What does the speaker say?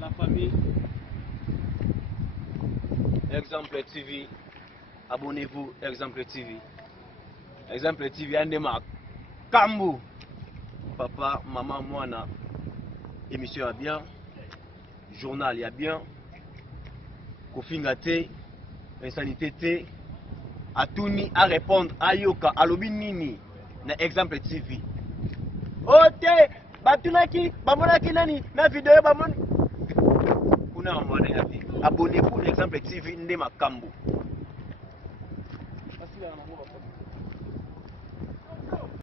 la famille. Exemple TV. Abonnez-vous, Exemple TV. Exemple TV, Andema Kambu. Papa, maman, moi, émission a bien. Journal, il y a bien. Kofinga te. Insanité te. Atuni à répondre. Ayoka, alobi nini. Na Exemple TV. Ok, batunaki, bamonaki nani. Na vidéo, bamon. Abonnez-vous, Exemple TV, Ndema Kambu.